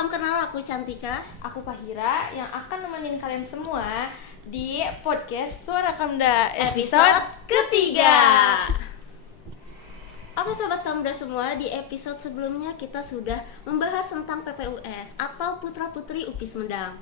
salam kenal, aku Cantika. Aku Fahira yang akan nemenin kalian semua di podcast Suara Kamda episode ketiga. Oke Sobat Kamda semua, di episode sebelumnya kita sudah membahas tentang PPUS atau Putra Putri UPI Sumedang,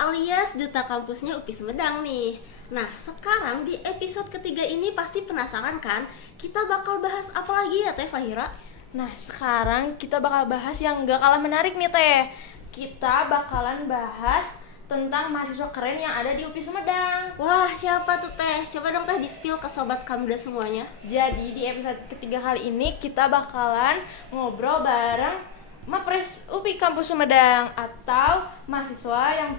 alias Duta Kampusnya UPI Sumedang nih. Nah sekarang di episode ketiga ini pasti penasaran kan, kita bakal bahas apa lagi ya Teh Fahira? Nah sekarang kita bakal bahas yang gak kalah menarik nih Teh. Kita bakalan bahas tentang mahasiswa keren yang ada di UPI Sumedang. Wah siapa tuh Teh? Coba dong Teh di-spill ke Sobat Kamda semuanya. Jadi di episode ketiga kali ini kita bakalan ngobrol bareng Mapres UPI Kampus Sumedang atau mahasiswa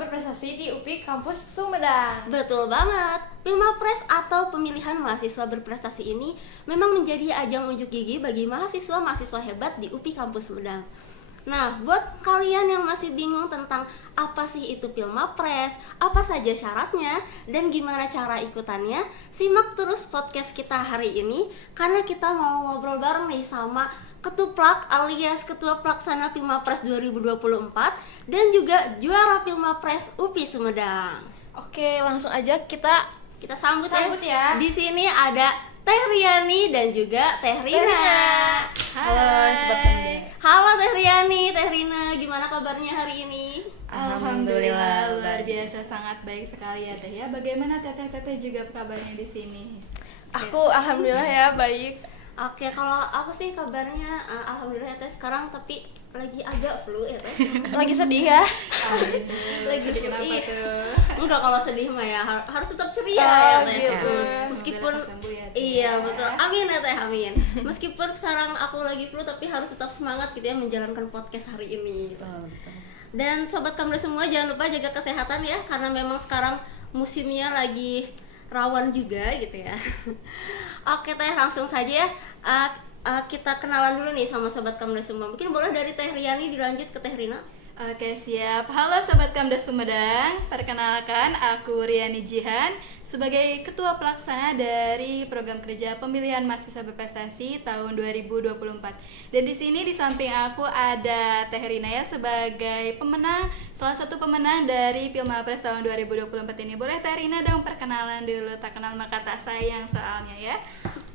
berprestasi di UPI Kampus Sumedang. Betul banget. Pilmapres atau pemilihan mahasiswa berprestasi ini memang menjadi ajang unjuk gigi bagi mahasiswa-mahasiswa hebat di UPI Kampus Sumedang. Nah, buat kalian yang masih bingung tentang apa sih itu Pilmapres, apa saja syaratnya, dan gimana cara ikutannya, simak terus podcast kita hari ini karena kita mau ngobrol bareng nih sama Ketuplak alias Ketua Pelaksana Pilmapres 2024 dan juga juara Pilmapres UPI Sumedang. Oke, langsung aja kita sambut ya. Di sini ada Teh Riani dan juga Teh Rina. Halo Sobat Kamda. Halo Teh Riani, Teh Rina, gimana kabarnya hari ini? Alhamdulillah luar biasa, sangat baik sekali ya Teh ya. Bagaimana Teteh juga kabarnya di sini? Aku alhamdulillah ya baik. Oke, kalau aku sih kabarnya alhamdulillah ya Teh sekarang, tapi lagi agak flu ya Teh. Lagi sedih ya? Lagi sedih kenapa tuh? Enggak, kalau sedih mah ya harus tetap ceria ya Teh. Gitu. Meskipun ya, iya betul, amin ya Teh, amin. Meskipun sekarang aku lagi flu tapi harus tetap semangat gitu ya menjalankan podcast hari ini gitu. Dan Sobat Kamda semua jangan lupa jaga kesehatan ya, karena memang sekarang musimnya lagi rawan juga gitu ya. Oke Teh, langsung saja ya. Kita kenalan dulu nih sama Sobat Kamda semua. Mungkin boleh dari Teh Riani dilanjut ke Teh Rina. Oke siap. Halo Sobat Kamda Sumedang. Perkenalkan aku Riani Jihan sebagai Ketua Pelaksana dari Program Kerja Pemilihan Mahasiswa Berprestasi tahun 2024. Dan di sini di samping aku ada Teh Rina ya sebagai salah satu pemenang dari Pilmapres tahun 2024 ini. Boleh Teh Rina dong perkenalan dulu, tak kenal maka tak sayang soalnya ya.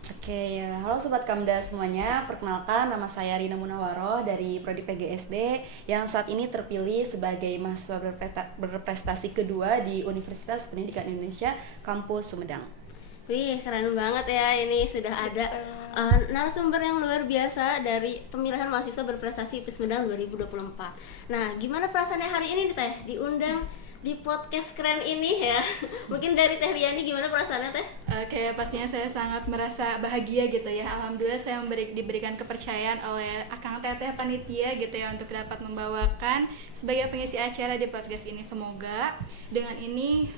Oke, ya. Halo Sobat Kamda semuanya, perkenalkan nama saya Rina Munawaroh dari Prodi PGSD yang saat ini terpilih sebagai mahasiswa berprestasi kedua di Universitas Pendidikan Indonesia Kampus Sumedang. Wih, keren banget ya, ini sudah ada narasumber yang luar biasa dari pemilihan mahasiswa berprestasi UPI Sumedang 2024. Nah, gimana perasaannya hari ini nih Teh, diundang di podcast keren ini ya? Mungkin dari Teh Riani gimana perasaannya Teh? Oke, pastinya saya sangat merasa bahagia gitu ya. Alhamdulillah saya diberikan kepercayaan oleh Akang Teteh panitia gitu ya untuk dapat membawakan sebagai pengisi acara di podcast ini. Semoga dengan ini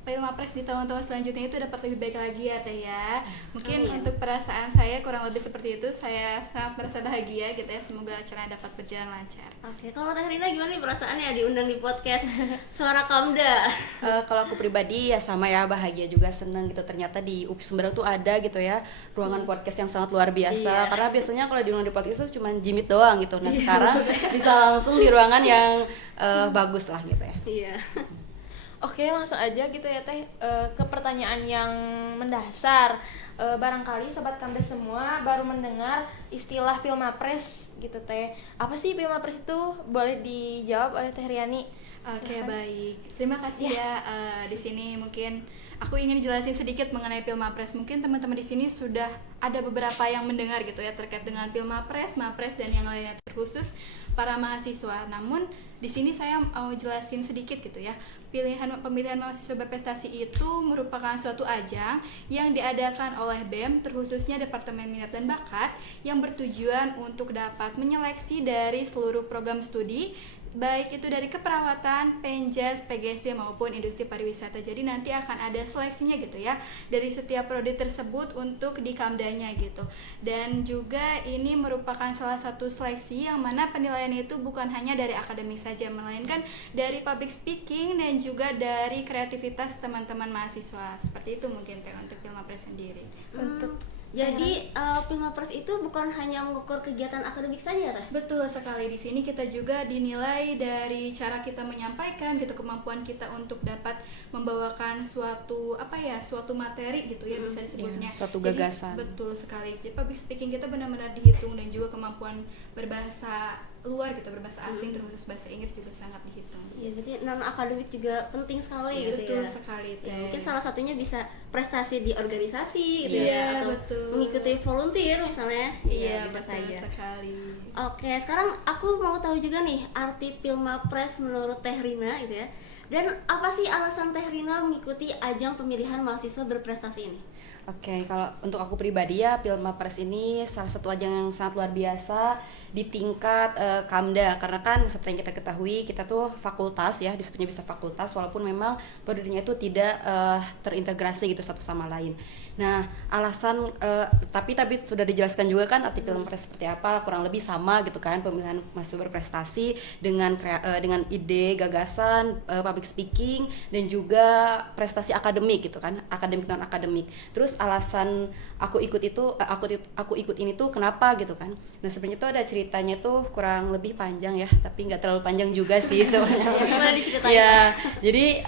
Pilmapres di tahun-tahun selanjutnya itu dapat lebih baik lagi ya Teh ya. Mungkin untuk perasaan saya kurang lebih seperti itu. Saya sangat merasa bahagia gitu ya. Semoga acaranya dapat berjalan lancar. Oke, kalau Teh Rina gimana nih perasaannya diundang di podcast Suara Kamda? Kalau aku pribadi ya sama ya, bahagia juga, seneng gitu. Ternyata di UPI Sumedang tuh ada gitu ya ruangan podcast yang sangat luar biasa. Karena biasanya kalau diundang di podcast itu cuma jimit doang gitu. Nah sekarang bisa langsung di ruangan yang bagus lah gitu ya. Iya. Oke, langsung aja gitu ya Teh ke pertanyaan yang mendasar. Barangkali Sobat Kamda semua baru mendengar istilah Pilmapres gitu Teh. Apa sih Pilmapres itu? Boleh dijawab oleh Teh Riani. Oke, baik. Terima kasih ya. Di sini mungkin aku ingin jelasin sedikit mengenai Pilmapres. Mungkin teman-teman di sini sudah ada beberapa yang mendengar gitu ya terkait dengan Pilmapres, Mapres dan yang lainnya, terkhusus para mahasiswa. Namun di sini saya mau jelasin sedikit gitu ya. Pemilihan mahasiswa berprestasi itu merupakan suatu ajang yang diadakan oleh BEM, terkhususnya Departemen Minat dan Bakat, yang bertujuan untuk dapat menyeleksi dari seluruh program studi, baik itu dari keperawatan, penjas, PGSD maupun industri pariwisata. Jadi nanti akan ada seleksinya gitu ya dari setiap prodi tersebut untuk di Kamdanya gitu. Dan juga ini merupakan salah satu seleksi yang mana penilaian itu bukan hanya dari akademik saja, melainkan dari public speaking dan juga dari kreativitas teman-teman mahasiswa. Seperti itu mungkin Teh untuk Pilmapres sendiri. Jadi Pilmapres itu bukan hanya mengukur kegiatan akademik saja, Teh? Betul sekali, di sini kita juga dinilai dari cara kita menyampaikan gitu, kemampuan kita untuk dapat membawakan suatu suatu materi gitu ya, bisa disebutnya. Suatu Jadi, gagasan. betul sekali. Jadi public speaking kita benar-benar dihitung, dan juga kemampuan berbahasa luar gitu, berbahasa asing terkhusus bahasa Inggris juga sangat dihitung. Ya, berarti non akademik juga penting sekali Iya, gitu betul ya. sekali, Ya, Teh. mungkin salah satunya bisa prestasi di organisasi gitu Iya, ya, atau betul. mengikuti volunteer misalnya. Iya, bisa betul saja. sekali. Oke, sekarang aku mau tahu juga nih arti Pilmapres menurut Teh Rina gitu ya. Dan apa sih alasan Teh Rina mengikuti ajang pemilihan mahasiswa berprestasi ini? Oke, kalau untuk aku pribadi ya, Pilmapres ini salah satu ajang yang sangat luar biasa di tingkat Kamda, karena kan seperti yang kita ketahui kita tuh fakultas ya, disebutnya bisa fakultas walaupun memang prodinya itu tidak terintegrasi gitu satu sama lain. Nah, alasan tapi sudah dijelaskan juga kan arti Pilmapres seperti apa, kurang lebih sama gitu kan, pemilihan mahasiswa berprestasi dengan dengan ide, gagasan, public speaking, dan juga prestasi akademik gitu kan, akademik non akademik. Terus alasan aku ikut ini tuh kenapa gitu kan. Nah, sebenarnya tuh ada ceritanya tuh kurang lebih panjang ya, tapi nggak terlalu panjang juga sih sebenarnya. Gimana diceritain? Ya, jadi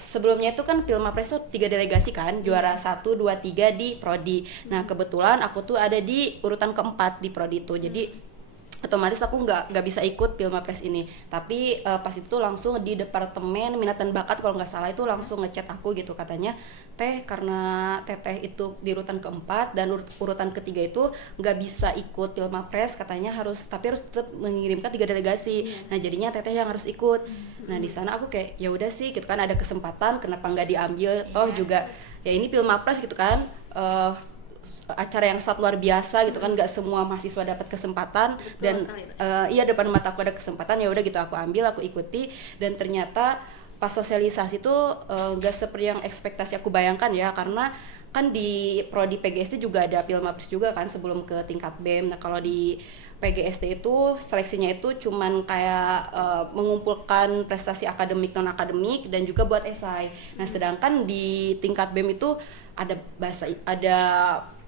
sebelumnya itu kan Pilmapres tuh 3 delegasi kan, juara 1, 2, 3 di prodi. Nah, kebetulan aku tuh ada di urutan keempat di prodi itu. Jadi otomatis aku nggak bisa ikut Pilmapres ini, tapi pas itu langsung di departemen minat dan bakat kalau nggak salah itu langsung ngechat aku gitu, katanya Teh, karena Teteh itu di urutan keempat dan urutan ketiga itu nggak bisa ikut Pilmapres, katanya harus tetap mengirimkan 3 delegasi. Nah, jadinya Teteh yang harus ikut. Nah, di sana aku kayak ya udah sih gitu kan, ada kesempatan kenapa nggak diambil, toh juga ya ini Pilmapres gitu kan, acara yang sangat luar biasa gitu kan, nggak semua mahasiswa dapat kesempatan. Betul Dan sekali. iya, depan mata aku ada kesempatan, ya udah gitu aku ambil, aku ikuti. Dan ternyata pas sosialisasi tuh nggak seperti yang ekspektasi aku bayangkan ya, karena kan di prodi PGSD juga ada Pilmapres juga kan sebelum ke tingkat BEM. Nah, kalau di PGSD itu seleksinya itu cuman kayak mengumpulkan prestasi akademik non akademik dan juga buat esai. Nah, sedangkan di tingkat BEM itu ada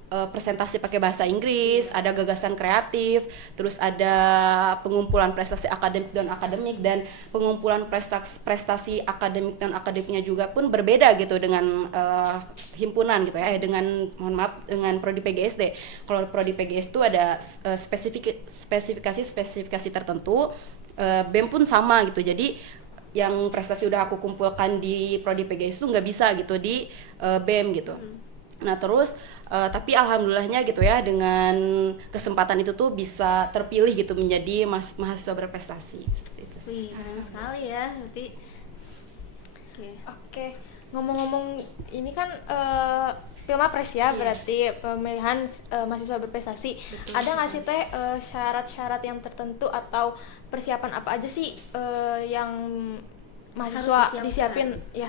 presentasi pakai bahasa Inggris, ada gagasan kreatif, terus ada pengumpulan prestasi akademik dan akademik, dan pengumpulan prestasi akademik dan akademiknya juga pun berbeda gitu dengan himpunan gitu ya, dengan prodi PGSD. Kalau prodi PGSD itu ada spesifikasi tertentu, BEM pun sama gitu. Jadi yang prestasi udah aku kumpulkan di prodi PGSD itu nggak bisa gitu di BEM gitu. Nah, terus tapi alhamdulillahnya gitu ya, dengan kesempatan itu tuh bisa terpilih gitu menjadi mahasiswa berprestasi seperti itu. Wih, keren sekali ya. Berarti Oke, ngomong-ngomong ini kan Pilmapres ya, berarti pemilihan mahasiswa berprestasi. Ada nggak sih Teh syarat-syarat yang tertentu atau persiapan apa aja sih yang mahasiswa Harus disiapin ya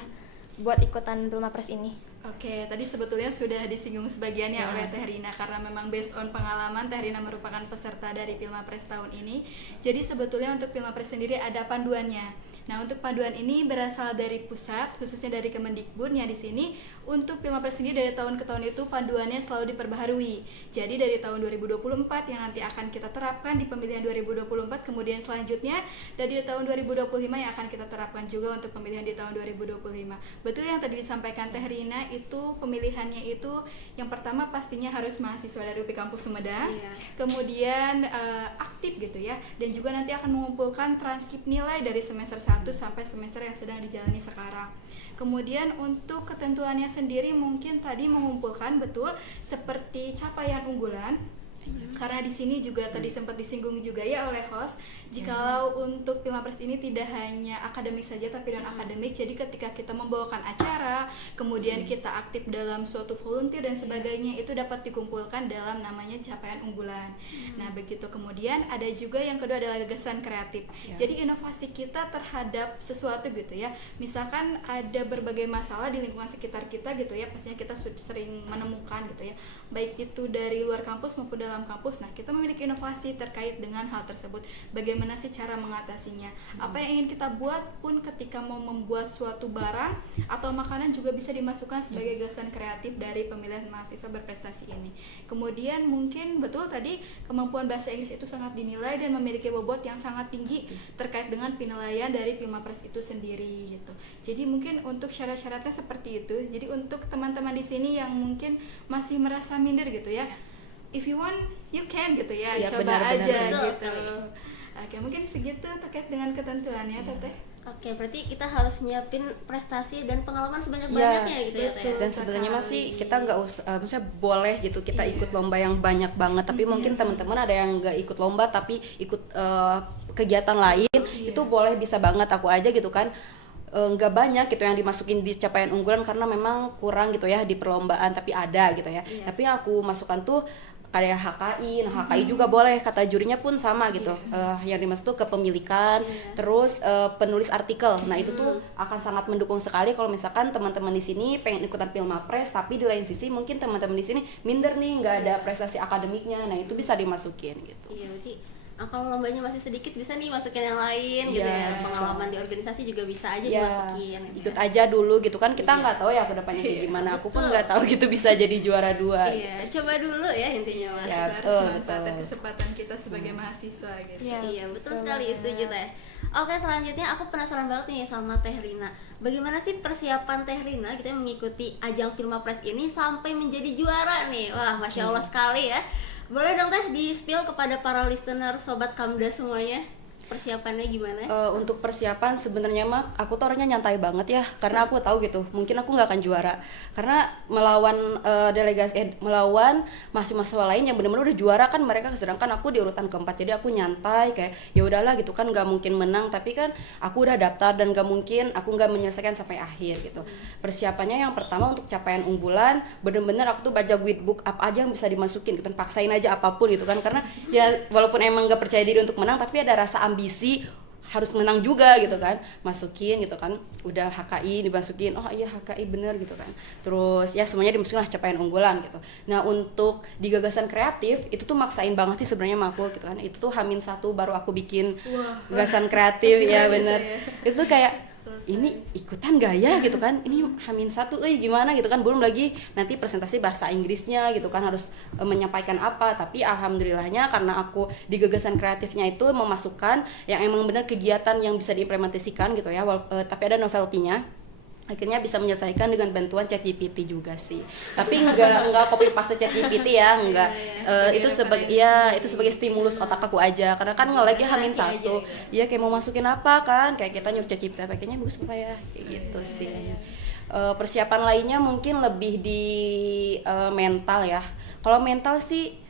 buat ikutan Pilmapres ini? Oke, tadi sebetulnya sudah disinggung sebagiannya oleh Teh Rina, karena memang based on pengalaman Teh Rina merupakan peserta dari Pilmapres tahun ini. Jadi sebetulnya untuk Pilmapres sendiri ada panduannya. Nah, untuk panduan ini berasal dari pusat, khususnya dari Kemendikbudnya di sini. Untuk Pilmapres sendiri dari tahun ke tahun itu panduannya selalu diperbaharui. Jadi dari tahun 2024 yang nanti akan kita terapkan di pemilihan 2024, kemudian selanjutnya dari tahun 2025 yang akan kita terapkan juga untuk pemilihan di tahun 2025. Betul yang tadi disampaikan Teh Rina, itu pemilihannya itu yang pertama pastinya harus mahasiswa dari UPI Kampus Sumedang. Kemudian aktif gitu ya, dan juga nanti akan mengumpulkan transkrip nilai dari semester 1 sampai semester yang sedang dijalani sekarang. Kemudian untuk ketentuannya sendiri mungkin tadi mengumpulkan betul seperti capaian unggulan. Karena di sini juga tadi sempat disinggung juga ya oleh host, jikalau untuk Pilmapres ini tidak hanya akademik saja tapi non akademik. Jadi ketika kita membawakan acara, kemudian kita aktif dalam suatu volunteer dan sebagainya, itu dapat dikumpulkan dalam namanya capaian unggulan. Nah, begitu. Kemudian ada juga yang kedua adalah gagasan kreatif. Jadi inovasi kita terhadap sesuatu gitu ya. Misalkan ada berbagai masalah di lingkungan sekitar kita gitu ya, pastinya kita sering menemukan gitu ya, baik itu dari luar kampus maupun dalam dalam kampus. Nah, kita memiliki inovasi terkait dengan hal tersebut. Bagaimana sih cara mengatasinya? Apa yang ingin kita buat pun ketika mau membuat suatu barang atau makanan juga bisa dimasukkan sebagai gagasan kreatif dari pemilihan mahasiswa berprestasi ini. Kemudian mungkin betul tadi kemampuan bahasa Inggris itu sangat dinilai dan memiliki bobot yang sangat tinggi terkait dengan penilaian dari Pilmapres itu sendiri gitu. Jadi mungkin untuk syarat-syaratnya seperti itu. Jadi untuk teman-teman di sini yang mungkin masih merasa minder gitu ya, if you want you can gitu ya, Ya, coba benar, aja benar. gitu. Betul. Oke, mungkin segitu terkait dengan ketentuannya, Teteh. Oke, berarti kita harus nyiapin prestasi dan pengalaman Iya, sebanyak-banyaknya gitu ya, Teh. betul. dan sebenarnya Sekali. masih kita nggak usah, misalnya boleh gitu kita Iya. ikut lomba yang banyak banget, tapi mungkin teman-teman ada yang nggak ikut lomba tapi ikut kegiatan lain, Iya. itu boleh, bisa banget. Aku aja gitu kan nggak banyak gitu yang dimasukin di capaian unggulan karena memang kurang gitu ya di perlombaan, tapi ada gitu ya. Iya. Tapi yang aku masukkan tuh kayak HKI, nah HKI juga boleh, kata jurinya pun sama gitu. Yang dimaksud tuh kepemilikan, terus penulis artikel. Nah itu tuh akan sangat mendukung sekali kalau misalkan teman-teman di sini pengen ikutan Pilmapres, tapi di lain sisi mungkin teman-teman di sini minder nih, nggak ada prestasi akademiknya. Nah itu bisa dimasukin gitu. Iya, berarti kalau lombanya masih sedikit bisa nih masukin yang lain gitu Iya, ya. bisa. Pengalaman di organisasi juga bisa aja Ya, dimasukin. ikut aja dulu gitu kan, kita Iya. nggak tahu ya kedepannya kayak gimana. Aku pun Betul. nggak tahu gitu bisa jadi juara 2. Iya, coba dulu ya intinya Mas. Ya, Kita harus betul, manfaatkan betul. kesempatan kita sebagai mahasiswa gitu. Iya, Iya, betul betul sekali, banget. setuju Teh. Oke, selanjutnya aku penasaran banget nih sama Teh Rina. Bagaimana sih persiapan Teh Rina gitu ya mengikuti ajang Pilmapres ini sampai menjadi juara nih? Wah, Masya Allah sekali ya. Boleh dong Teh di-spill kepada para listener Sobat Kamda semuanya, persiapannya gimana? Untuk persiapan sebenarnya mah aku tuh orangnya nyantai banget ya, karena aku tahu gitu mungkin aku nggak akan juara karena melawan melawan mahasiswa lain yang benar-benar udah juara kan mereka, sedangkan aku di urutan keempat. Jadi aku nyantai kayak ya udahlah gitu kan, nggak mungkin menang tapi kan aku udah daftar dan nggak mungkin aku nggak menyelesaikan sampai akhir gitu. Persiapannya yang pertama untuk capaian unggulan bener-bener aku tuh baca guidebook apa aja yang bisa dimasukin gitu, paksain aja apapun gitu kan, karena ya walaupun emang nggak percaya diri untuk menang tapi ada rasa ambisi harus menang juga gitu kan, masukin gitu kan. Udah HKI dimasukin, oh iya HKI bener gitu kan, terus ya semuanya dimasukin lah capaian unggulan gitu. Nah untuk di gagasan kreatif itu tuh maksain banget sih sebenarnya sama aku gitu kan. Itu tuh H-1 baru aku bikin gagasan kreatif ya bener. Itu tuh kayak ini ikutan gak ya gitu kan, ini H-1 gimana gitu kan, belum lagi nanti presentasi bahasa Inggrisnya gitu kan, harus menyampaikan apa. Tapi alhamdulillahnya karena aku di gagasan kreatifnya itu memasukkan yang emang benar kegiatan yang bisa diimplementasikan gitu ya, tapi ada novelty-nya, akhirnya bisa menyelesaikan dengan bantuan ChatGPT juga sih. Tapi enggak copy paste ChatGPT ya, enggak. Itu sebagai itu sebagai stimulus otak aku aja, karena kan ngelagi H-1 aja gitu. ya kayak mau masukin apa kan, kayak kita nyuruh ChatGPT pakainya bagus apa ya kayak gitu sih. Persiapan lainnya mungkin lebih di mental ya. Kalau mental sih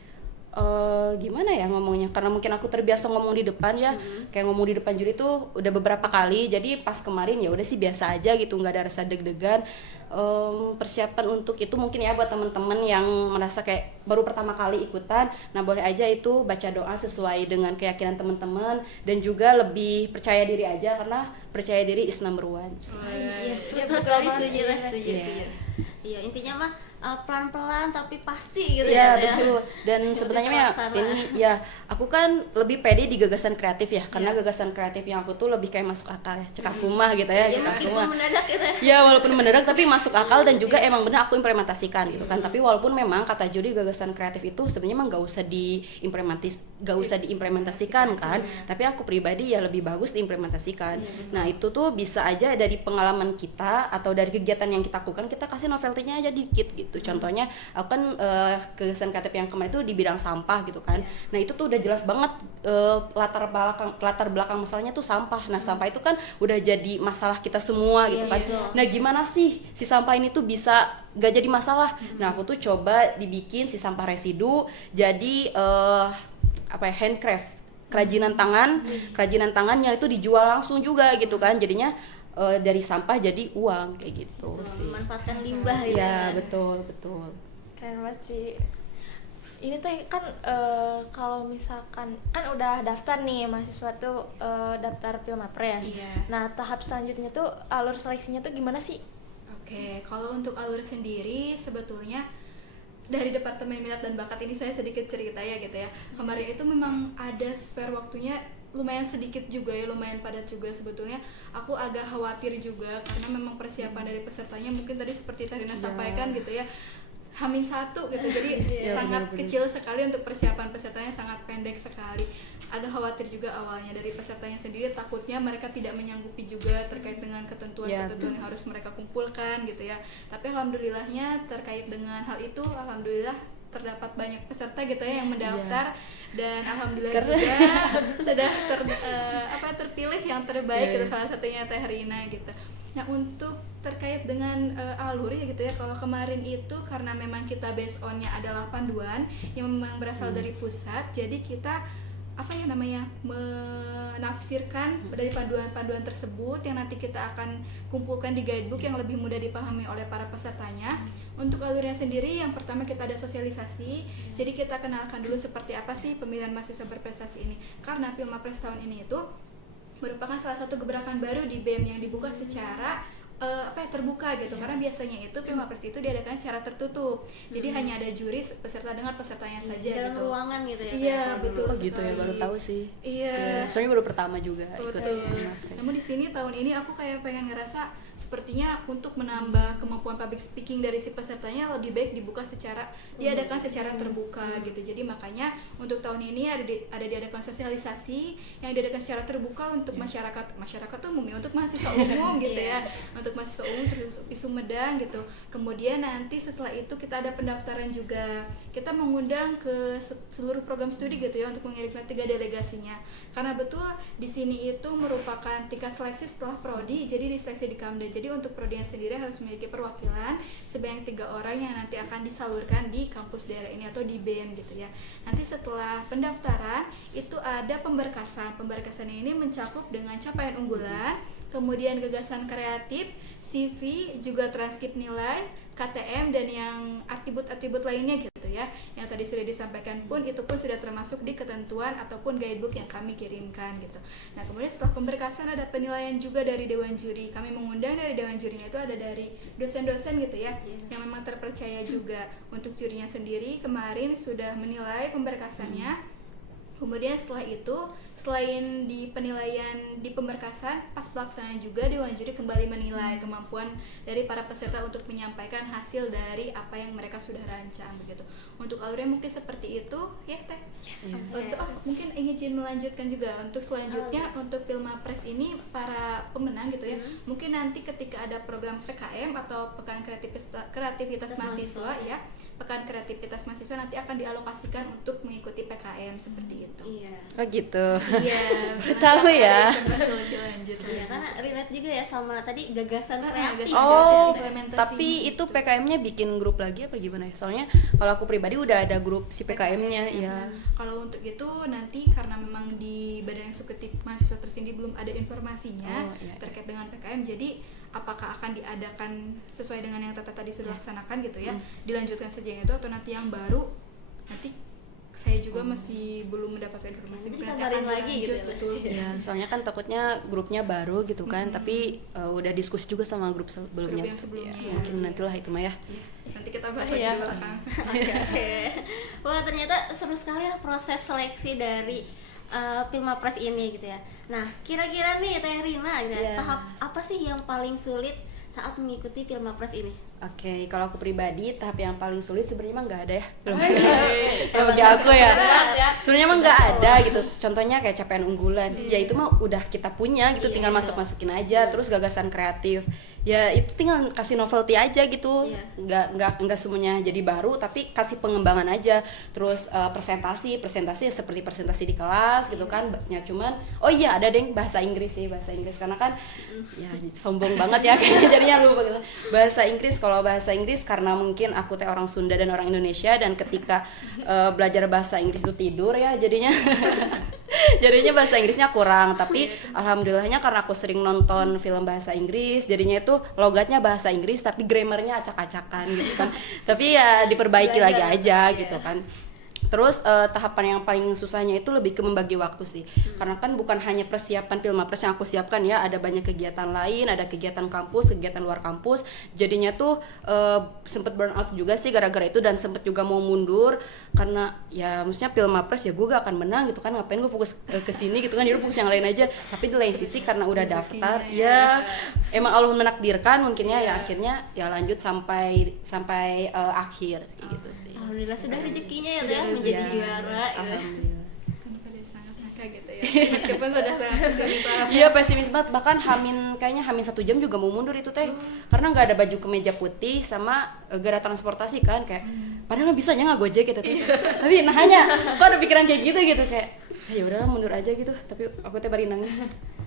gimana ya ngomongnya, karena mungkin aku terbiasa ngomong di depan ya, kayak ngomong di depan juri tuh udah beberapa kali, jadi pas kemarin ya udah sih biasa aja gitu, nggak ada rasa deg-degan. Persiapan untuk itu mungkin ya buat teman-teman yang merasa kayak baru pertama kali ikutan, nah boleh aja itu baca doa sesuai dengan keyakinan teman-teman, dan juga lebih percaya diri aja, karena percaya diri is number one. Yes, Iya, betul betul sekali, banget setuju sih. lah, setuju, Iya. setuju. Iya, intinya mah pelan-pelan tapi pasti gitu Ya ya. betul. Dan Ikuti sebenarnya ya terlaksana. ini ya aku kan lebih pede di gagasan kreatif ya, karena gagasan kreatif yang aku tuh lebih kayak masuk akal ya, cekak kumah gitu ya, Ya cekak meskipun kumah. mendadak gitu ya. Ya walaupun mendadak tapi masuk akal, dan juga emang benar aku implementasikan gitu kan. Tapi walaupun memang kata juri gagasan kreatif itu sebenarnya emang nggak usah diimplementasikan kan, tapi aku pribadi ya lebih bagus diimplementasikan. Nah itu tuh bisa aja dari pengalaman kita atau dari kegiatan yang kita lakukan, kita kasih novelty-nya aja dikit gitu. Contohnya aku kan gagasan kreatif yang kemarin itu di bidang sampah gitu kan. Nah itu tuh udah jelas banget latar belakang masalahnya tuh sampah. Nah sampah itu kan udah jadi masalah kita semua gitu kan. betul. Nah gimana sih si sampah ini tuh bisa gak jadi masalah? Nah aku tuh coba dibikin si sampah residu jadi handcraft, kerajinan tangan yang itu dijual langsung juga gitu kan. Jadinya dari sampah jadi uang kayak gitu sih. Memanfaatkan limbah gitu Ya kan. betul. Keren banget sih. Ini teh kan kalau misalkan kan udah daftar nih mahasiswa tuh daftar Pilmapres. Iya. Nah tahap selanjutnya tuh alur seleksinya tuh gimana sih? Oke, kalau untuk alur sendiri sebetulnya dari Departemen Minat dan Bakat ini saya sedikit cerita ya gitu ya. Kemarin itu memang ada spare waktunya lumayan sedikit juga ya, lumayan padat juga sebetulnya. Aku agak khawatir juga karena memang persiapan dari pesertanya mungkin tadi seperti Tarina sampaikan gitu ya, H-1 gitu, jadi sangat kecil sekali untuk persiapan pesertanya, sangat pendek sekali. Agak khawatir juga awalnya dari pesertanya sendiri, takutnya mereka tidak menyanggupi juga terkait dengan ketentuan-ketentuan yang harus mereka kumpulkan gitu ya. Tapi alhamdulillahnya terkait dengan hal itu, alhamdulillah terdapat banyak peserta gitu ya yang mendaftar, dan alhamdulillah juga sudah terpilih yang terbaik gitu, salah satunya Teh Rina gitu. Nah, untuk terkait dengan alur ya gitu ya, kalau kemarin itu karena memang kita based on-nya adalah panduan yang memang berasal dari pusat, jadi kita menafsirkan dari panduan-panduan tersebut yang nanti kita akan kumpulkan di guidebook yang lebih mudah dipahami oleh para pesertanya. Untuk alurnya sendiri, yang pertama kita ada sosialisasi, jadi kita kenalkan dulu seperti apa sih pemilihan mahasiswa berprestasi ini, karena Pilmapres tahun ini itu merupakan salah satu gebrakan baru di BEM yang dibuka secara terbuka gitu, karena biasanya itu Pilmapres itu diadakan secara tertutup, jadi hanya ada juri peserta dengan pesertanya saja dalam gitu. ruangan gitu ya. Iya betul. Oh gitu ya, baru tahu sih. Iya. Soalnya baru pertama juga ikut Betul. Pilmapres. Namun di sini tahun ini aku kayak pengen ngerasa sepertinya untuk menambah kemampuan public speaking dari si pesertanya lebih baik dibuka diadakan secara terbuka gitu. Jadi makanya untuk tahun ini ada diadakan sosialisasi yang diadakan secara terbuka untuk masyarakat umum ya, untuk mahasiswa umum gitu ya, untuk mahasiswa umum terus UPI Sumedang gitu. Kemudian nanti setelah itu kita ada pendaftaran juga, kita mengundang ke seluruh program studi gitu ya untuk mengirimkan 3 delegasinya, karena betul di sini itu merupakan tingkat seleksi setelah prodi, jadi diseleksi di Kamda. Jadi untuk prodinya sendiri harus memiliki perwakilan sebanyak 3 orang yang nanti akan disalurkan di kampus daerah ini atau di BEM gitu ya. Nanti setelah pendaftaran itu ada pemberkasan. Pemberkasan ini mencakup dengan capaian unggulan, kemudian gagasan kreatif, CV, juga transkrip nilai, KTM, dan yang atribut-atribut lainnya gitu ya. Yang tadi sudah disampaikan pun itu pun sudah termasuk di ketentuan ataupun guidebook yang kami kirimkan gitu. Nah, kemudian setelah pemberkasan ada penilaian juga dari Dewan Juri. Kami mengundang dari Dewan Jurinya itu ada dari dosen-dosen gitu ya, yang memang terpercaya juga. Untuk jurinya sendiri kemarin sudah menilai pemberkasannya. Kemudian setelah itu, selain di penilaian di pemberkasan, pas pelaksanaan juga Dewan Juri kembali menilai kemampuan dari para peserta untuk menyampaikan hasil dari apa yang mereka sudah rancang begitu. Untuk alurnya mungkin seperti itu ya Teh. Untuk mungkin ingin melanjutkan juga untuk selanjutnya untuk Pilmapres ini para pemenang gitu ya. Mungkin nanti ketika ada program PKM atau Pekan Kreativitas Mahasiswa ya, Pekan Kreativitas Mahasiswa nanti akan dialokasikan untuk mengikuti PKM seperti itu. Iya. Oh gitu. Iya. Tahu ya. Lebih lanjut. Iya, karena relate juga ya sama tadi gagasan kreatif. Oh, implementasinya tapi gitu. itu PKM-nya bikin grup lagi apa gimana ya? Soalnya kalau aku pribadi udah ada grup si PKM-nya ya. Kalau untuk itu nanti karena memang di Badan Eksekutif Mahasiswa tersendiri belum ada informasinya terkait dengan PKM, jadi apakah akan diadakan sesuai dengan yang tadi sudah laksanakan gitu ya, dilanjutkan saja yang itu atau nanti yang baru, nanti saya juga masih belum mendapatkan informasi. Mungkin nanti kabarin akan lagi gitu ya. betul. Ya, soalnya kan takutnya grupnya baru gitu kan, tapi udah diskusi juga sama grup sebelumnya. Grup yang sebelumnya, Ya, mungkin nantilah itu mah ya. Nanti kita bahas lagi di belakang. Oke. Wah, ternyata seru sekali ya proses seleksi dari Pilmapres ini gitu ya. Nah, kira-kira nih Teh Rina gitu ya, tahap apa sih yang paling sulit saat mengikuti Pilmapres ini? Oke, kalau aku pribadi tahap yang paling sulit sebenarnya mah nggak ada ya. Kalau di aku ya. ya. Sebenarnya mah nggak ada gitu. Contohnya kayak capaian unggulan. Ya itu mah udah kita punya gitu, tinggal masukin aja. Terus gagasan kreatif. Ya itu tinggal kasih novelty aja gitu. Nggak semuanya jadi baru, tapi kasih pengembangan aja. Terus presentasi seperti presentasi di kelas gitu kan. Ya cuman ada deh bahasa Inggris karena kan ya sombong banget ya kayaknya jadinya lupa gitu. Bahasa Inggris, kalau bahasa Inggris karena mungkin aku teh orang Sunda dan orang Indonesia, dan ketika belajar bahasa Inggris itu tidur ya jadinya bahasa Inggrisnya kurang. Tapi alhamdulillahnya karena aku sering nonton film bahasa Inggris, jadinya itu logatnya bahasa Inggris tapi grammarnya acak-acakan gitu kan. Tapi ya diperbaiki lagi aja gitu kan. Terus tahapan yang paling susahnya itu lebih ke membagi waktu sih. Karena kan bukan hanya persiapan Pilmapres yang aku siapkan ya, ada banyak kegiatan lain, ada kegiatan kampus, kegiatan luar kampus. Jadinya tuh sempet burn out juga sih gara-gara itu, dan sempet juga mau mundur karena ya maksudnya Pilmapres ya gue gak akan menang gitu kan, ngapain gue fokus ke sini gitu kan, jadi fokus yang lain aja. Tapi di lain sisi karena udah daftar ya emang Allah menakdirkan mungkin ya akhirnya ya lanjut sampai akhir gitu sih. Alhamdulillah sudah rezekinya ya Teh menjadi juara gitu. Alhamdulillah. Tanpa disangka-sangka gitu ya, meskipun sudah sangat pesimis. Iya pesimis banget, bahkan kayaknya hamin 1 jam juga mau mundur itu Teh, karena nggak ada baju kemeja putih sama gara transportasi kan, kayak padahal bisanya nggak Gojek gitu Teh, tapi nah hanya kok ada pikiran kayak gitu kayak ya udahlah mundur aja gitu, tapi aku Teh bari nangis,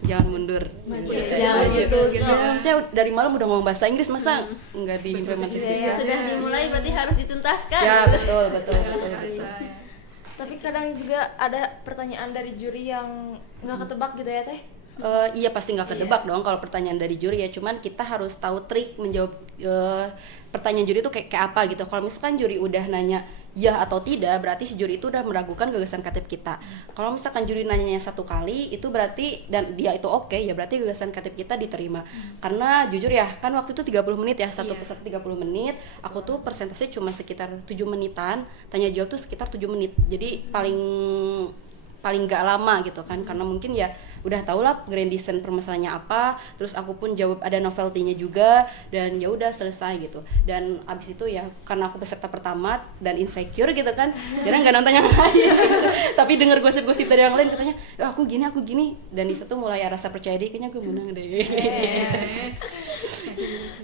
jangan mundur. Jangan gitu. Ya, maksudnya dari malam udah ngomong bahasa Inggris, masa nggak diimplementasikan? Sudah dimulai berarti harus dituntaskan. Ya betul. Tapi kadang juga ada pertanyaan dari juri yang nggak ketebak gitu ya Teh. Iya pasti nggak ketebak dong kalau pertanyaan dari juri ya, cuman kita harus tahu trik menjawab pertanyaan juri itu kayak apa gitu. Kalau misalkan juri udah nanya ya atau tidak, berarti si juri itu udah meragukan gagasan kreatif kita. Kalau misalkan juri nanyanya 1 kali itu berarti dan dia itu oke, ya berarti gagasan kreatif kita diterima. Karena jujur ya kan waktu itu 30 menit ya, satu peserta 30 menit, aku tuh persentase cuma sekitar 7 menitan, tanya jawab tuh sekitar 7 menit. Jadi paling gak lama gitu kan, karena mungkin ya udah tau lah grand design permasalahannya apa, terus aku pun jawab ada novelty-nya juga, dan ya udah selesai gitu. Dan abis itu ya karena aku peserta pertama dan insecure gitu kan, jarang nggak nonton yang lain tapi denger gosip-gosip dari yang lain katanya aku gini, dan di situ mulai rasa percaya diri, kayaknya gue menang deh.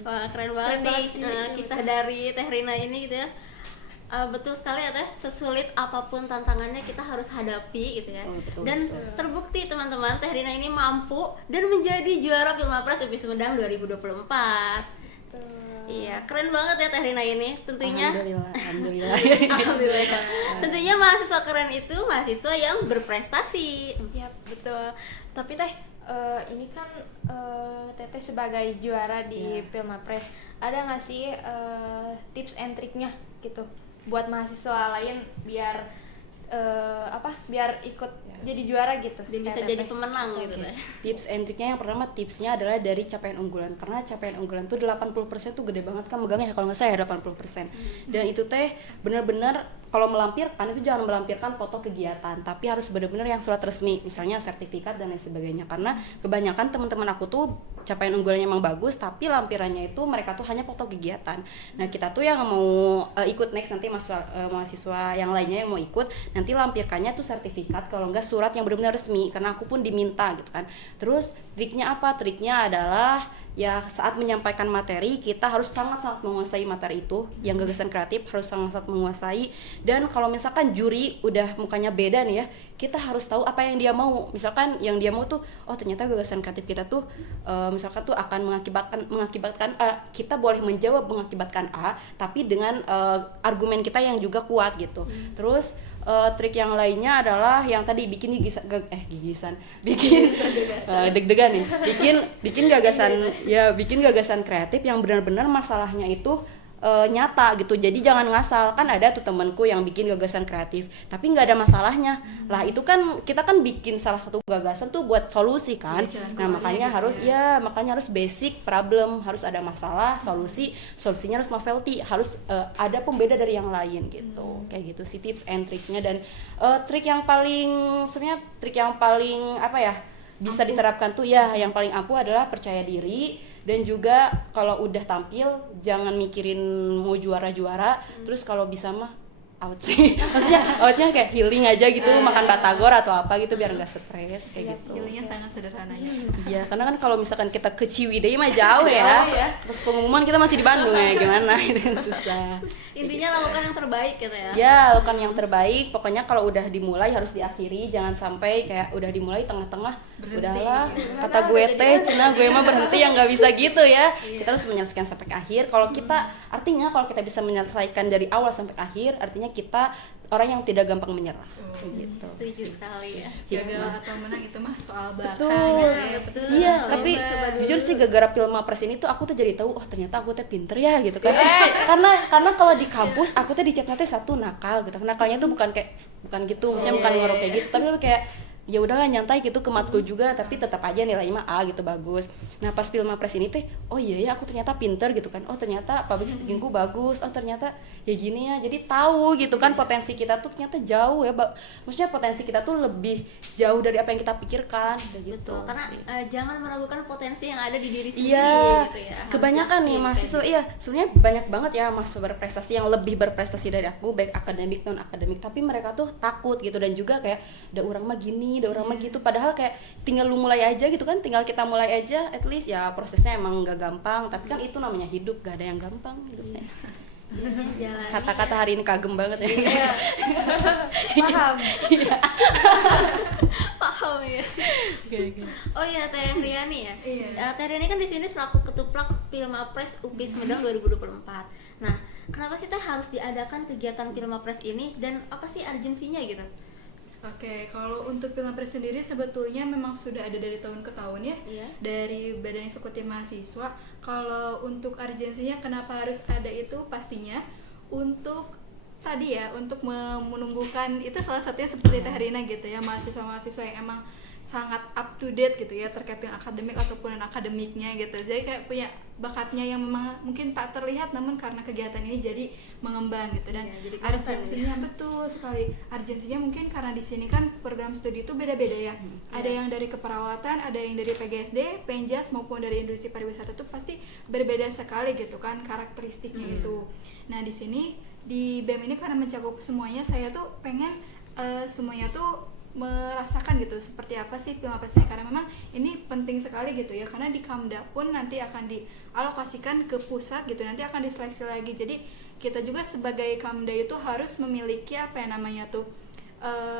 Wah keren banget nih kisah dari Teh Rina ini gitu ya. Betul sekali ya Teh, sesulit apapun tantangannya kita harus hadapi gitu ya. Betul, dan betul. Terbukti teman-teman, Teh Rina ini mampu dan menjadi juara Pilmapres UPI Sumedang 2024. Iya, keren banget ya Teh Rina ini. Tentunya Alhamdulillah. Alhamdulillah. Tentunya mahasiswa keren itu mahasiswa yang berprestasi. Iya betul. Tapi Teh, ini kan Teteh sebagai juara di Pilmapres, ada nggak sih tips and triknya gitu buat mahasiswa lain biar biar ikut jadi juara gitu, Biar bisa kayak jadi Teteh? pemenang gitu Teh. Tips and triknya yang pertama, tipsnya adalah dari capaian unggulan, karena capaian unggulan tuh 80% tuh gede banget kan megangnya, kalau nggak saya 80%. Dan itu Teh bener-bener kalau melampirkan itu jangan melampirkan foto kegiatan, tapi harus bener-bener yang surat resmi, misalnya sertifikat dan lain sebagainya. Karena kebanyakan teman-teman aku tuh capaian unggulannya emang bagus, tapi lampirannya itu mereka tuh hanya foto kegiatan. Nah kita tuh yang mau ikut next nanti mahasiswa yang lainnya yang mau ikut, nanti lampirkannya tuh sertifikat, kalau enggak surat yang benar-benar resmi, karena aku pun diminta gitu kan. Terus triknya apa? Triknya adalah ya saat menyampaikan materi kita harus sangat-sangat menguasai materi itu, yang gagasan kreatif harus sangat-sangat menguasai. Dan kalau misalkan juri udah mukanya beda nih ya, kita harus tahu apa yang dia mau. Misalkan yang dia mau tuh, oh ternyata gagasan kreatif kita tuh misalkan tuh akan mengakibatkan A, kita boleh menjawab mengakibatkan A, tapi dengan argumen kita yang juga kuat gitu. Terus trik yang lainnya adalah yang tadi bikin deg-degan nih, bikin gagasan kreatif yang benar-benar masalahnya itu nyata gitu. Jadi jangan ngasal. Kan ada tuh temanku yang bikin gagasan kreatif tapi nggak ada masalahnya. Lah itu kan kita kan bikin salah satu gagasan tuh buat solusi kan. Nah makanya harus makanya harus basic problem, harus ada masalah, solusinya harus novelty, harus ada pembeda dari yang lain gitu. Kayak gitu sih tips and triknya. Dan trik yang paling apa ya bisa diterapkan tuh ya, yang paling ampuh adalah percaya diri. Dan juga kalau udah tampil jangan mikirin mau juara-juara, terus kalau bisa mah out sih. Maksudnya outnya kayak healing aja gitu, makan batagor atau apa gitu biar nggak stres kayak gitu. Healingnya sangat sederhana ya. Iya, karena kan kalau misalkan kita ke Ciwidey mah jauh ya. Terus pengumuman kita masih di Bandung ya, gimana itu susah. Intinya lakukan yang terbaik gitu ya. Ya, lakukan yang terbaik. Pokoknya kalau udah dimulai harus diakhiri, jangan sampai kayak udah dimulai tengah-tengah udahlah kata gue teh cina gue mah berhenti, yang nggak bisa gitu ya. Kita harus menyelesaikan sampai akhir. Kalau kita artinya kalau kita bisa menyelesaikan dari awal sampai akhir, artinya kita orang yang tidak gampang menyerah. Gitu. Setuju sekali ya. Gagal atau menang itu mah soal belakang. Betul. Ya. Betul. Iya, Coba tapi dulu. jujur sih gara-gara Pilmapres ini tuh aku tuh jadi tahu, oh ternyata aku tuh pinter ya gitu kan. Karena kalau di kampus aku tuh dicapnya tuh satu nakal gitu. Nakalnya tuh bukan gitu, maksudnya bukan ngorok kayak gitu, tapi lebih kayak ya udahlah nyantai gitu ke matkul juga, tapi tetap aja nilainya mah A gitu, bagus. Nah pas Pilmapres ini teh, oh iya ya aku ternyata pinter gitu kan, oh ternyata public speakingku bagus, oh ternyata ya gini ya, jadi tahu gitu kan potensi kita tuh ternyata jauh ya, maksudnya potensi kita tuh lebih jauh dari apa yang kita pikirkan gitu. Betul, karena sih. jangan meragukan potensi yang ada di diri sendiri Iya, gitu ya. Harus kebanyakan nih yakin, mahasiswa, kayak iya sebenarnya banyak banget ya mahasiswa berprestasi yang lebih berprestasi dari aku, baik akademik non akademik, tapi mereka tuh takut gitu, dan juga kayak ada orang mah gini, ada orang mah gitu, padahal kayak tinggal lu mulai aja gitu kan, tinggal kita mulai aja, at least ya prosesnya emang gak gampang, tapi kan itu namanya hidup, gak ada yang gampang gitu kan. jalani Kata-kata hari ini kagem banget ya. Iya. Paham. paham ya. Oh iya, Teh Riani ya. Iya. Teh Riani kan di sini selaku ketuplak Pilmapres UPI Sumedang 2024. Nah, kenapa sih Teh harus diadakan kegiatan Pilmapres ini dan apa sih urgensinya gitu? Oke, kalau untuk Pilmapres sendiri sebetulnya memang sudah ada dari tahun ke tahun ya, Iya. dari Badan Eksekutif Mahasiswa. Kalau untuk urgensinya kenapa harus ada itu, pastinya untuk tadi ya, untuk menumbuhkan, itu salah satunya seperti Teh Rina gitu ya, mahasiswa-mahasiswa yang emang sangat up to date gitu ya terkait dengan akademik ataupun non-akademiknya gitu. Jadi kayak punya bakatnya yang memang mungkin tak terlihat, namun karena kegiatan ini jadi mengembang gitu. Dan Ya, jadi kelihatan urgensinya betul sekali. Urgensinya mungkin karena di sini kan program studi itu beda-beda ya. Ada yang dari keperawatan, ada yang dari PGSD, Penjas maupun dari industri pariwisata, tuh pasti berbeda sekali gitu kan karakteristiknya itu. Nah, di sini di BEM ini karena mencakup semuanya, saya tuh pengen semuanya tuh merasakan gitu seperti apa sih Pilmapresnya, karena memang ini penting sekali gitu ya, karena di Kamda pun nanti akan dialokasikan ke pusat gitu, nanti akan diseleksi lagi. Jadi kita juga sebagai Kamda itu harus memiliki apa yang namanya tuh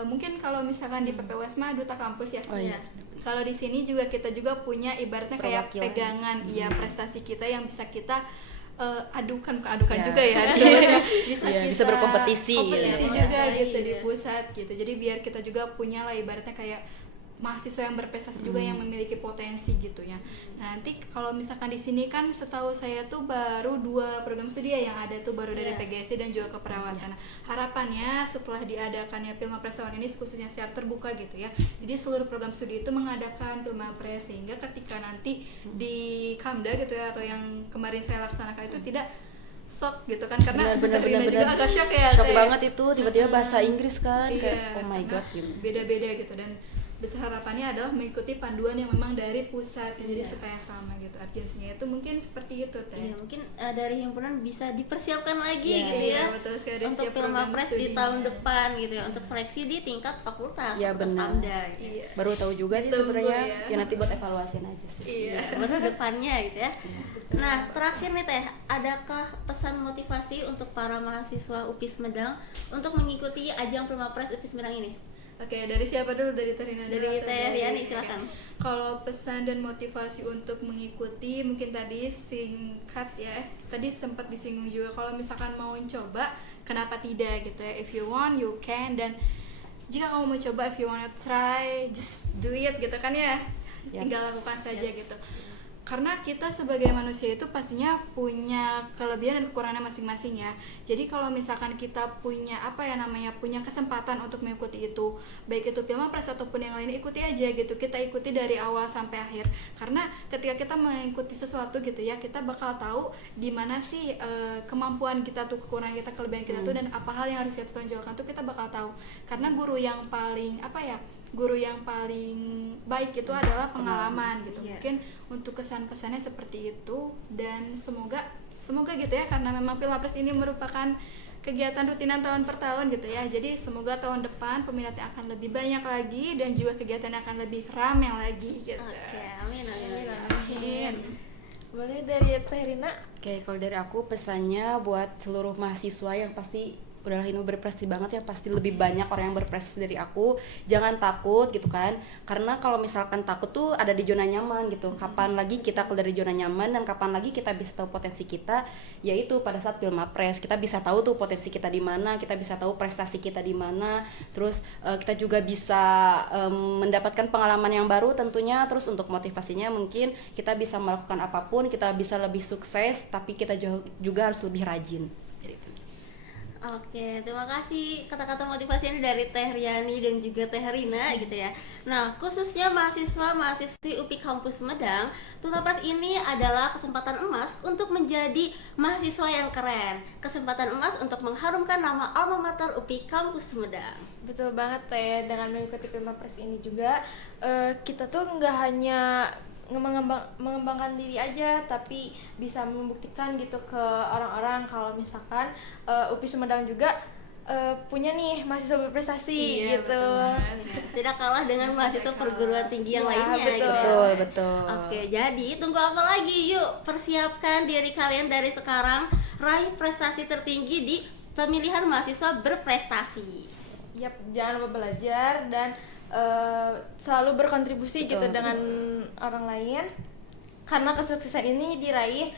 mungkin kalau misalkan di PPWS mah duta kampus ya. Oh, iya. Kalau di sini juga kita juga punya ibaratnya kayak Perwakilan. pegangan ya prestasi kita yang bisa kita adukan Ya. juga ya disebutnya. Iya, bisa berkompetisi juga gitu. gitu di Iya. pusat gitu. Jadi biar kita juga punya lah ibaratnya kayak mahasiswa yang berprestasi juga yang memiliki potensi gitu ya. Nah, nanti kalau misalkan di sini kan setahu saya tuh baru 2 program studi ya yang ada tuh, baru dari Iya. PGSD dan juga keperawatan. Nah, harapannya setelah diadakannya Pilmapres tahun ini khususnya secara terbuka gitu ya. Jadi seluruh program studi itu mengadakan Pilmapres, sehingga ketika nanti di Kamda gitu ya, atau yang kemarin saya laksanakan itu tidak shock gitu kan, karena Benar, Rina benar. juga agak shock ya. Shock Teh. banget itu, tiba-tiba bahasa Inggris kan, Iya, kayak oh my karena god gitu. beda-beda gitu, dan besar harapannya adalah mengikuti panduan yang memang dari pusat, jadi supaya sama gitu. Urgensinya itu mungkin seperti itu Teh. Iya, mungkin dari himpunan bisa dipersiapkan lagi Iya. gitu ya. Iya, betul sekali, ada Untuk setiap program Pilmapres di studinya. tahun depan gitu ya, untuk seleksi di tingkat fakultas, Iya, fakultas benar. Kamda gitu. Iya. Baru tahu juga sih Ditunggu sebenarnya, ya. ya nanti buat evaluasiin aja sih. Iya. Buat kedepannya gitu ya. Nah, terakhir nih Teh, adakah pesan motivasi untuk para mahasiswa UPI Sumedang untuk mengikuti ajang Pilmapres UPI Sumedang ini? Oke, dari siapa dulu? Dari Terina dulu Dari atau Teh Riani, silakan. Oke. Kalau pesan dan motivasi untuk mengikuti, mungkin tadi singkat ya. Tadi sempat disinggung juga, kalau misalkan mau coba, kenapa tidak gitu ya. If you want, you can. Dan jika kamu mau coba, if you wanna try, just do it gitu kan ya. Yes. Tinggal lakukan saja gitu. Karena kita sebagai manusia itu pastinya punya kelebihan dan kekurangannya masing-masing ya. Jadi kalau misalkan kita punya punya kesempatan untuk mengikuti itu, baik itu Pilmapres ataupun yang lain, ikuti aja gitu. Kita ikuti dari awal sampai akhir. Karena ketika kita mengikuti sesuatu gitu ya, kita bakal tahu di mana sih kemampuan kita tuh, kekurangan kita, kelebihan kita tuh, dan apa hal yang harus kita tonjolkan tuh kita bakal tahu. Karena guru yang paling baik itu adalah pengalaman gitu. Iya. Mungkin untuk kesan-pesannya seperti itu, dan semoga gitu ya, karena memang Pilmapres ini merupakan kegiatan rutinan tahun per tahun gitu ya. Jadi semoga tahun depan peminatnya akan lebih banyak lagi, dan juga kegiatannya akan lebih ramai lagi gitu. Oke, amin. Amin. Boleh dari Teh Rina? Oke, kalau dari aku pesannya buat seluruh mahasiswa yang pasti udahlah ini berprestasi banget ya, pasti lebih banyak orang yang berprestasi dari aku, jangan takut gitu kan, karena kalau misalkan takut tuh ada di zona nyaman gitu. Kapan lagi kita keluar dari zona nyaman dan kapan lagi kita bisa tahu potensi kita, yaitu pada saat Pilmapres kita bisa tahu tuh potensi kita di mana, kita bisa tahu prestasi kita di mana, terus kita juga bisa mendapatkan pengalaman yang baru tentunya. Terus untuk motivasinya mungkin kita bisa melakukan apapun, kita bisa lebih sukses, tapi kita juga harus lebih rajin. Oke, terima kasih kata-kata motivasinya dari Teh Riani dan juga Teh Rina gitu ya. Nah, khususnya mahasiswa-mahasiswi UPI Kampus Sumedang, Pilmapres ini adalah kesempatan emas untuk menjadi mahasiswa yang keren. Kesempatan emas untuk mengharumkan nama alma mater UPI Kampus Sumedang. Betul banget Teh, dengan mengikuti Pilmapres ini juga kita tuh nggak hanya mengembangkan diri aja, tapi bisa membuktikan gitu ke orang-orang kalau misalkan UPI Sumedang juga punya nih mahasiswa berprestasi gitu. Tidak kalah dengan mahasiswa perguruan tinggi yang lainnya betul. gitu. Betul. Oke, jadi tunggu apa lagi? Yuk persiapkan diri kalian dari sekarang, raih prestasi tertinggi di pemilihan mahasiswa berprestasi. Yap, jangan lupa belajar dan selalu berkontribusi gitu dengan orang lain, karena kesuksesan ini diraih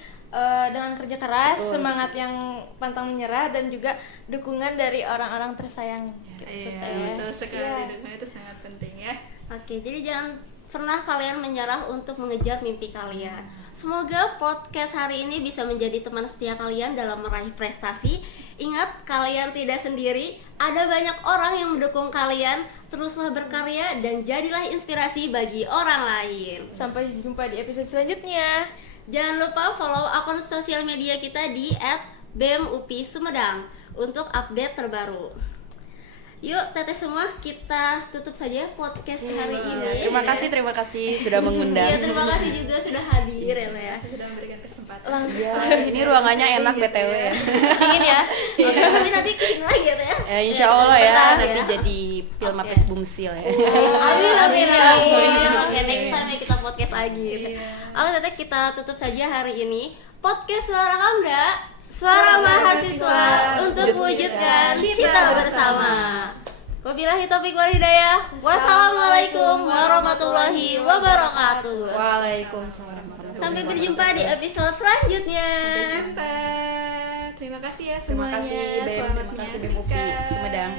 dengan kerja keras, semangat yang pantang menyerah, dan juga dukungan dari orang-orang tersayang gitu. Betul sekali, dukungan itu sangat penting ya. Oke, jadi jangan pernah kalian menyerah untuk mengejar mimpi kalian. Semoga podcast hari ini bisa menjadi teman setia kalian dalam meraih prestasi. Ingat, kalian tidak sendiri, ada banyak orang yang mendukung kalian. Teruslah berkarya dan jadilah inspirasi bagi orang lain. Sampai jumpa di episode selanjutnya. Jangan lupa follow akun sosial media kita di @BEMUPI Sumedang untuk update terbaru. Yuk teteh semua, kita tutup saja podcast hari ini. Terima kasih sudah mengundang. Iya, terima kasih juga sudah hadir ya Teh ya. Sudah memberikan kesempatan. Ini ruangannya enak BTW ya. Dingin ya. Oke, nanti kesini lagi ya Teh ya. Insya Allah ya, Betul, nanti ya. jadi Pilmapres Bumsil ya. Amin. Oke, next time ya kita podcast lagi. Oke teteh, kita tutup saja hari ini podcast Suara Kamda, suara mahasiswa untuk mewujudkan cita bersama. Wabillahi taufiq wal hidayah. Wassalamualaikum warahmatullahi wabarakatuh. Waalaikumsalam. Sampai berjumpa di episode selanjutnya. Sampai jumpa. Terima kasih ya Terima semuanya. kasih BEM, Selamat terima kasih BEM UPI menyaksikan. Sumedang.